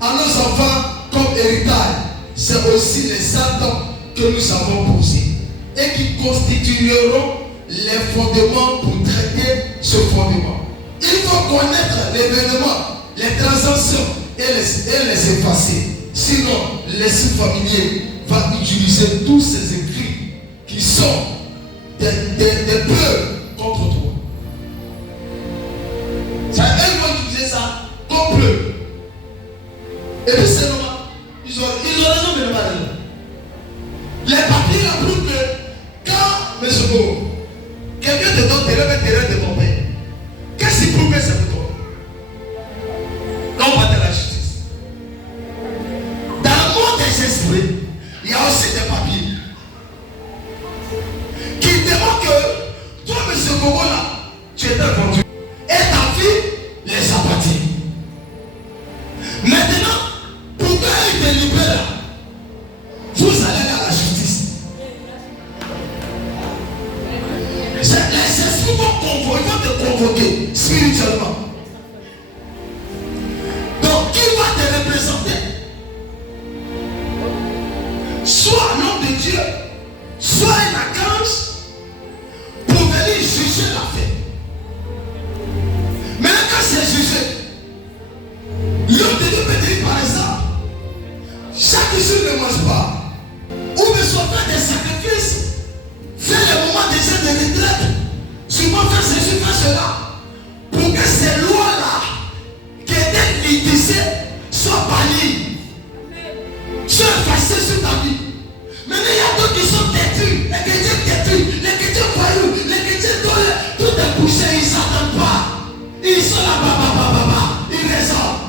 à nos enfants comme héritage, c'est aussi les actes que nous avons posés et qui constitueront les fondements pour traiter ce fondement. Il faut connaître l'événement, les transactions et les effacer. Sinon, l'esprit familier va utiliser tous ces écrits qui sont des preuves contre toi. Ça, elles vont utiliser ça comme preuve. Et puis c'est normal. Ils ont raison, mais pas raison. Les papiers approuvent que quand, M. Bo, quelqu'un te donne terrain de ton père, qu'est-ce qui prouve que c'est pour toi? Quand on va de la justice. Dans le monde des esprits, il y a aussi des papiers qui démontrent que toi, M. Bobo, là, tu étais vendu. Et ta fille les appartient. Maintenant, pourquoi il te libère là? Vous allez à la justice. Les esprits vont te convoquer spirituellement. Donc, qui va te représenter? Soit l'homme de Dieu, soit un archange pour venir juger l'affaire. Mais quand c'est jugé, l'homme de Dieu peut dire par exemple, chaque jour ne mange pas, ou ne soit faire des sacrifices, faire les moments déjà de retraite, souvent faire ceci, faire cela, pour que ces lois-là qui étaient litisées soient bannies, soient effacées sur ta vie. Maintenant, il y a d'autres qui sont têtus, les chrétiens têtus, les chrétiens voyous, les chrétiens donnés, tout est poussé, ils ne s'attendent pas. Ils sont là, ils raisonnent.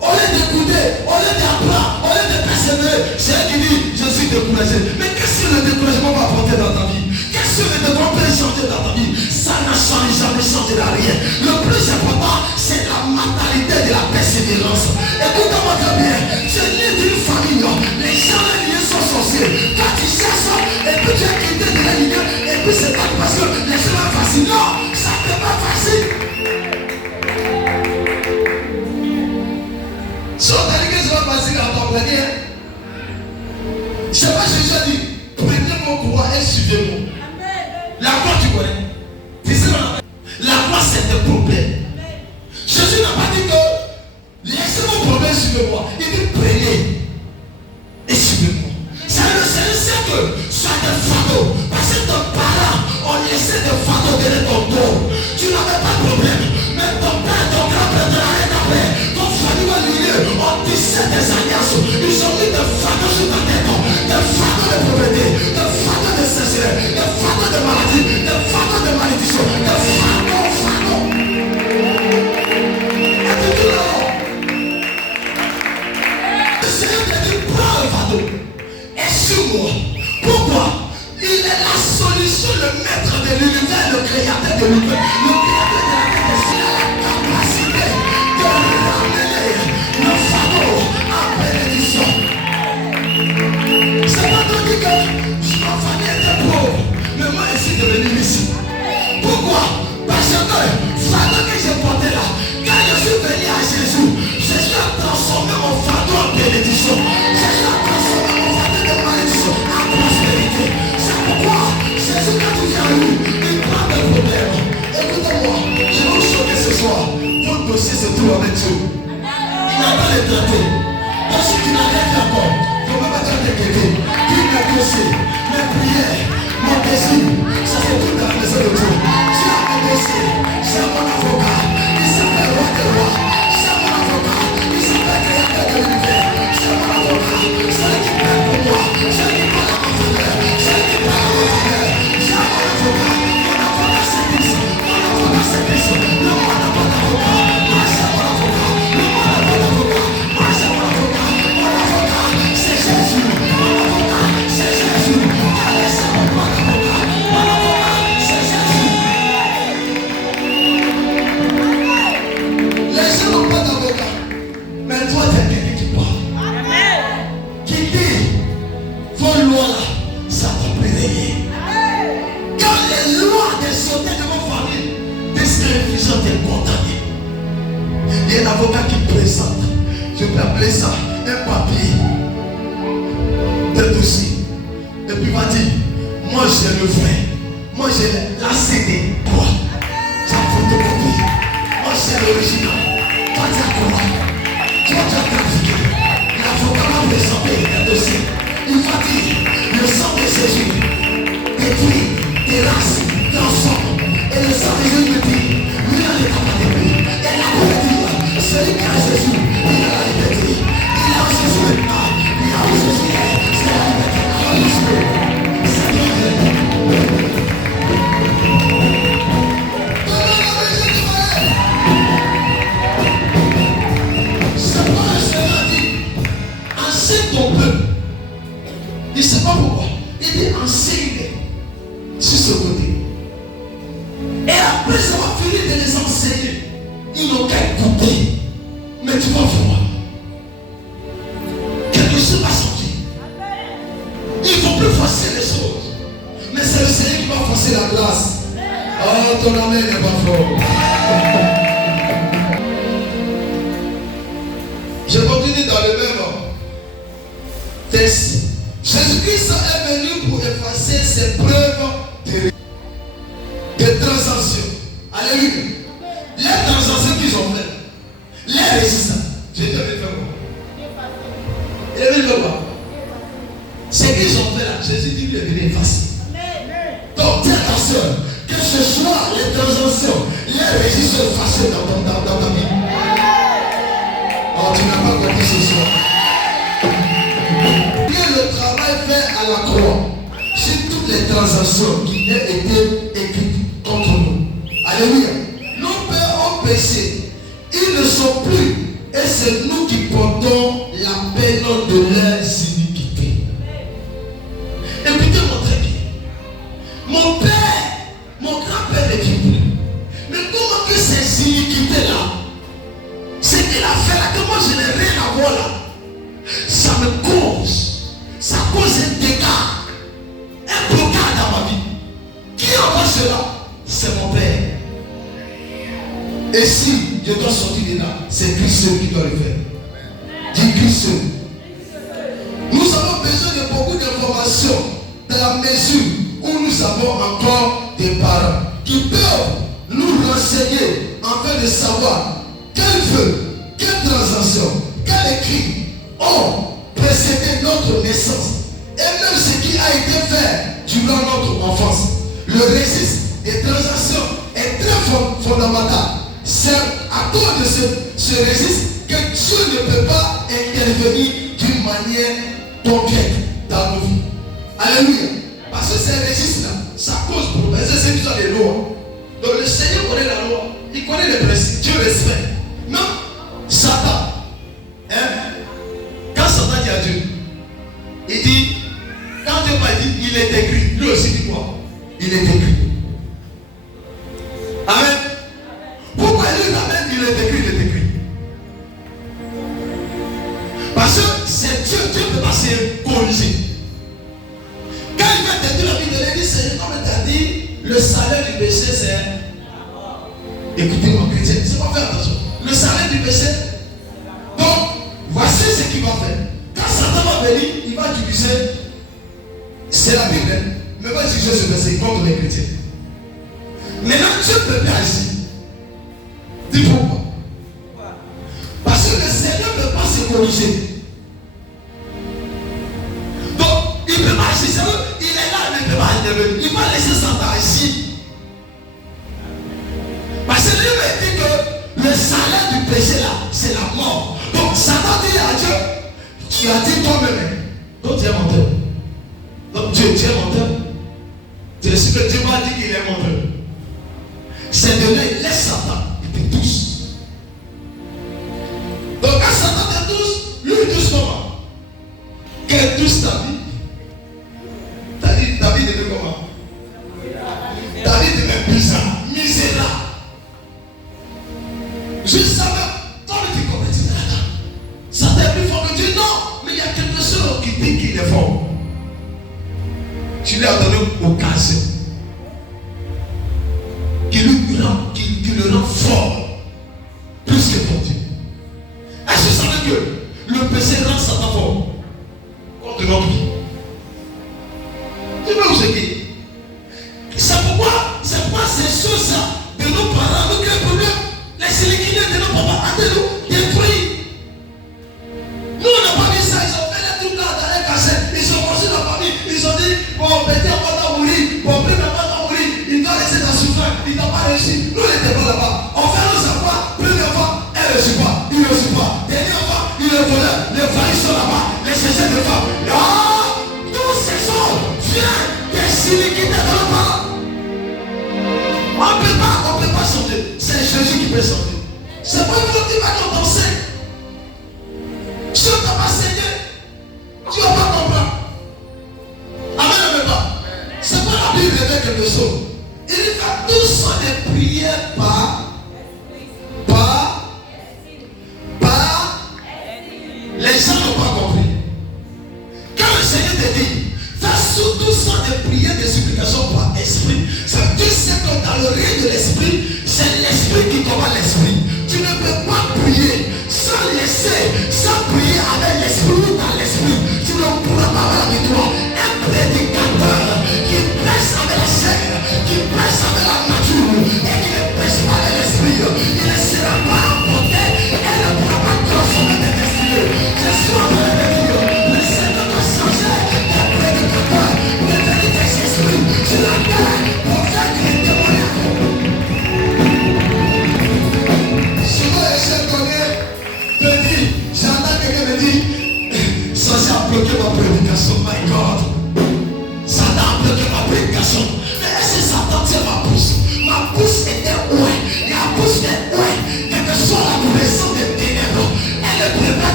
Au lieu d'écouter, au lieu d'apprendre, au lieu de persévérer, c'est elle qui dit, je suis découragé. Mais qu'est-ce que le découragement va apporter dans ta vie? Qu'est-ce que le découragement peut changer dans ta vie? Ça n'a jamais changé dans rien. Le plus important, c'est la mentalité de la persévérance. Écoute-moi très bien, je lis d'une famille, les gens liés sont sorciers. Quand tu cherches, et puis tu as quitté de la ligne, et puis c'est pas parce que les gens sont faciles. Non, ça n'est pas facile. Si on t'a dit que c'est pas facile à t'employer, je sais pas, Jésus a dit, prenez mon courroie et suivez-moi. La croix, tu connais. La croix, c'est un problème. Jésus n'a pas dit que laissez mon problème, suivez-moi. Il dit, prenez et suivez-moi. C'est un que soit des fardeaux. Parce que tes parents ont laissé des fardeaux derrière ton dos. Tu n'avais pas de problème. Mais ton père, ton grand-père, ton arrière-grand-père, ton famille va l'unir. On tissait des alliances. Ils ont mis des fardeaux sur ta tête. Des fardeaux de pauvreté, des fardeaux de sécheresse, des fardeaux de maladie, des fardeaux de malédiction, des fardeaux. Et tout là-haut. Le Seigneur te dit, prends un fardeau. Et sur moi. Pourquoi? Il est la solution, le maître de l'univers, le créateur de l'univers. Le créateur de la terre, il a la capacité de ramener le fardeau en bénédiction. C'est pas toi qui que ma famille était pauvre, mais moi je suis devenu ici. Pourquoi? Parce que le fardeau que j'ai porté là, quand je suis venu à Jésus, Jésus a transformé mon fardeau en bénédiction. Jésus a transformé mon fardeau de malédiction en prospérité. C'est pourquoi Jésus, quand tu viens à lui, il prend des problèmes. Écoutez-moi, je vais vous choquer ce soir. Votre dossier se trouve avec Dieu. Il n'a pas les traité. Parce que tu n'as rien fait encore. Il ne faut même pas te quelqu'un. Puis mes dossiers, mes prières, mon désir, ça se trouve dans la maison de Dieu. J'ai un dossier, c'est mon avocat. Il s'appelle roi des rois. C'est mon avocat. Il s'appelle créateur de l'univers. C'est mon avocat. C'est lui qui plaît pour moi. C'est lui qui parle à ma faveur. C'est lui qui parle à ma faveur. J'ai mon avocat. Mon avocat c'est Christ. Mon avocat c'est Christ. Le monde n'a pas d'avocat. Moi c'est mon avocat. Le monde n'a pas d'avocat. Moi c'est mon avocat. Mon avocat c'est Jésus. Mon avocat c'est Jésus. Allez, c'est mon avocat. Mon avocat c'est Jésus. Les gens n'ont pas d'avocat. Mais toi, tu es quelqu'un qui parle. Qui dit, vos lois là, ça va payer. Quand les lois des sautés de vos familles, des sacrifices sont condamnés. Il y a un avocat qui présente. je peux appeler ça un papier de dossier. Et puis il m'a dit, moi j'ai le vrai, moi j'ai la CD. Quoi? Tu as photocopie. Moi c'est l'original. Toi tu as quoi? Toi tu as trafiqué. L'avocat m'a présenté le dossier. Il m'a dit, le sang de Jésus détruit tes races, d'enfants. Et le sang de Jésus me dit, lui n'a pas détruit. Et la Bible dit, celui qui a Jésus, il a la liberté. Il a Jésus maintenant. Il a Jésus. C'est la liberté. C'est pas le Seigneur dit, enseigne ton peuple. Il ne sait pas pourquoi. Il dit enseigne sur ce côté. Et après avoir fini de les enseigner, ils n'ont qu'à écouter. Mais tu vas voir. Quelque chose va sortir. Il ne faut plus forcer les choses. Mais c'est le Seigneur qui va forcer la grâce. Oh, ton amen n'est pas fort. Je continue dans le même texte. Jésus-Christ est venu pour effacer ses preuves de transaction. Alléluia. Les transactions qu'ils ont faites, les résistants. Jésus avait fait quoi? Il avait fait quoi? Ce qu'ils ont fait là, Jésus dit qu'il est venu effacer. Donc, tiens attention, que ce soit les transactions, les résistants effacés dans ta vie. Oh, tu n'as pas compris ce soir. Le travail fait à la croix sur toutes les transactions qui ont été écrites contre nous. Alléluia. Nos pères ont péché. Ils ne sont plus. Et c'est nous qui portons la peine de leur iniquité. Écoutez-moi très bien. Mon père, mon grand-père n'est plus. Mais comment que ces iniquités-là, ce qu'il a fait là, que moi je n'ai rien à voir là, ça me cause. Ça cause un dégât, un blocage dans ma vie. Qui envoie cela? C'est mon père. Et si je dois sortir de là, c'est Christ qui doit le faire. Dis Christ. Nous avons besoin de beaucoup d'informations dans la mesure où nous avons encore des parents qui peuvent nous renseigner afin de savoir quel vœu, quelle transaction, quel écrit ont précédé notre naissance et même ce qui a été fait durant notre enfance. Le registre des transactions est très fondamental. C'est à cause de ce registre que Dieu ne peut pas intervenir d'une manière concrète dans nos vies. Alléluia. Parce que ces registres-là, ça cause problème. C'est ce qui sont les lois. Donc le Seigneur connaît la loi. Il connaît les principes. Dieu respecte. Non, Satan. Quand Satan dit à Dieu, il dit, quand Dieu m'a dit, il est écrit. Lui aussi dit quoi? Il est écrit. Amen. Pourquoi lui quand même il est écrit, il est écrit? Parce que c'est Dieu, Dieu ne peut pas se corriger. Quand il va te dire la Bible, il dit, Seigneur, comme il t'a dit, le salaire du péché c'est. Écoutez-moi, chrétien, c'est pas faire attention. Le salaire du péché. Donc, voici ce qu'il va faire. Quand Satan va venir, il va utiliser. C'est la Bible, mais va utiliser ce verset contre les chrétiens. Maintenant, Dieu peut agir. Dis pourquoi? Parce que le Seigneur ne peut pas se corriger. Donc, il ne peut pas agir. Il est là, mais il ne peut pas intervenir. Il va laisser Satan agir. Parce que lui me dit que le salaire du péché là, c'est la mort. Donc, Satan dit à Dieu, tu as dit toi-même. Donc, tu es menteur. Donc, Dieu, tu es menteur. C'est ce que Dieu m'a dit qu'il est menteur. C'est de là, il laisse Satan. Il te touche. Donc quand Satan te touche, lui il touche comment? Quelle touche ta vie? Ta vie devient comment? Ta vie devient bizarre, misérable. Juste ça même, toi tu comprends, Satan est plus fort que Dieu. Non, mais il y a quelque chose qui dit qu'il est fort. Tu lui as donné occasion. Qui le rend fort. Plus que ton Dieu. Est-ce que ça veut que le péché rend Satan fort contre notre vie. Tu veux vous aider? C'est pourquoi ces choses-là de nos parents nous créent problème. Les liquider de nos papas, à nous détruire. Nous, on n'a pas vu ça. Ils ont fait les trucs là dans les cassettes. Ils ont construit la famille. Ils ont dit, bon, petit enfant va mourir. Bon, petit enfant va mourir. Il doit laisser ta souffrance. Il n'a pas réussi. Nous, on n'était pas là-bas. On fait nos enfants. Premier enfant, elle ne reçoit pas. Il ne reçoit pas. Dernier enfant, il est voleur. Les frères sont là-bas. Les chercheurs de femmes. Tous ces gens viennent des iniquités de nos parents. On ne peut pas sortir. C'est Jésus qui peut sortir. C'est pas une faute qui va commencer.